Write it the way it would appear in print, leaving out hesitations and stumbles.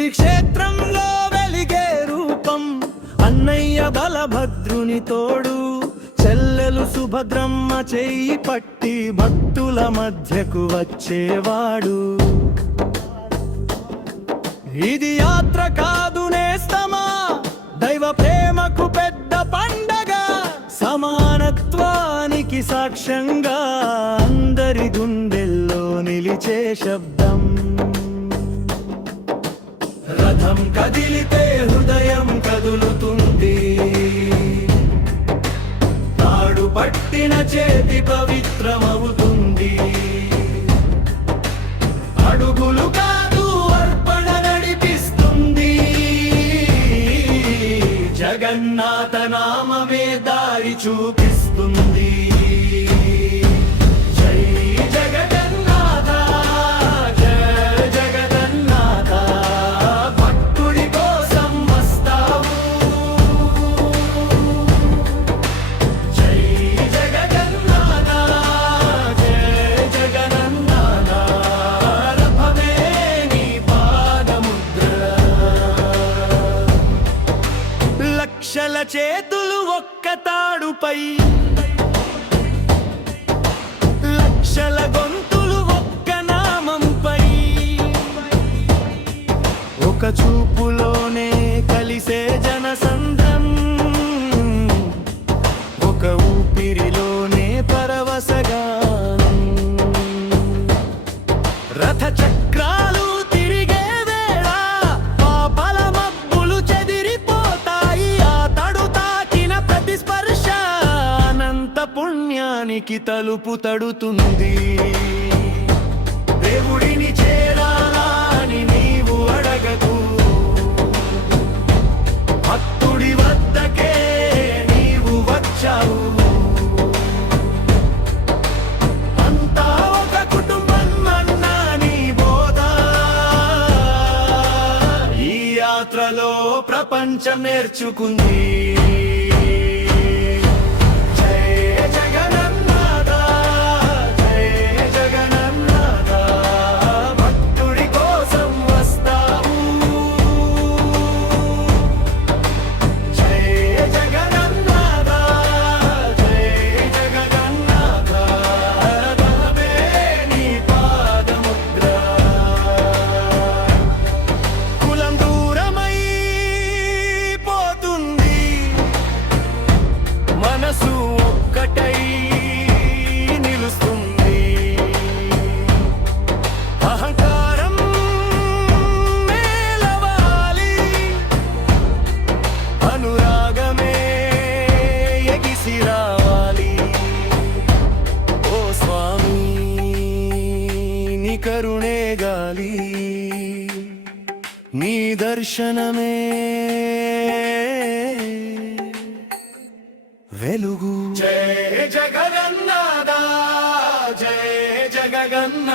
కురుక్షేత్రంలో వెలిగే రూపం అన్నయ్య బలభద్రుని తోడు, చెల్లెలు సుభద్రమ్మ చెయ్యి పట్టి భక్తుల మధ్యకు వచ్చేవాడు. ఇది యాత్ర కాదు నేస్తమా, దైవ ప్రేమకు పెద్ద పండగ, సమానత్వానికి సాక్ష్యంగా అందరి గుండెల్లో నిలిచే శబ్దం. రథం కదిలితే హృదయం కదులుతుంది, తాడు పట్టిన చేతి పవిత్రమవుతుంది. అడుగులు కాదు అర్పణ నడిపిస్తుంది, జగన్నాథ నామమే దారి చూపిస్తుంది. జై జగన్నాథ జయ జగన్నాథ, భక్తుడి కోసం వస్తావు. జై జగన్నాథ జయ జగన్నాథ, రథమే నీ పాదముద్ర. లక్షల చేతులు ఒక్క తాడుపై, లక్షల గొంతులు ఒక్క నామంపై, ఒక చూపులోనే కలిసే జనసంద్రం, ఒక ఊపిరిలోనే పరవశగానం. రథ చక్రాలు తిరిగే వేళ పాపల మబ్బులు చెదిరిపోతాయి, ఆ తడు తాకిన ప్రతి స్పర్శ అనంత పుణ్యానికి తలుపు తడుతుంది. దేవుడిని చేరాలా అని నీవు అడగకు, భక్తుడి వద్దకే నీవు వచ్చావు. అంతా ఒక కుటుంబం అన్నా నీ బోధ, ఈ యాత్రలో ప్రపంచం నేర్చుకుంది. జయ జగన్నాథ జయ జగన్నాథ, భక్తుడి కోసం వస్తావు. జయ జగన్నాథ జయ జగన్నాథ, రథమే నీ పాదముద్ర. కులం దూరమై పోతుంది, మనసు ఒక్కటై నిలుస్తుంది. అహంకారం మేలవాలి, అనురాగమే ఎగిసి రావాలి. ఓ స్వామి నీ కరుణే గాలి, నీ దర్శనమే వెలుగు. జయ జగన్నాథ జయ జగన్నాథ.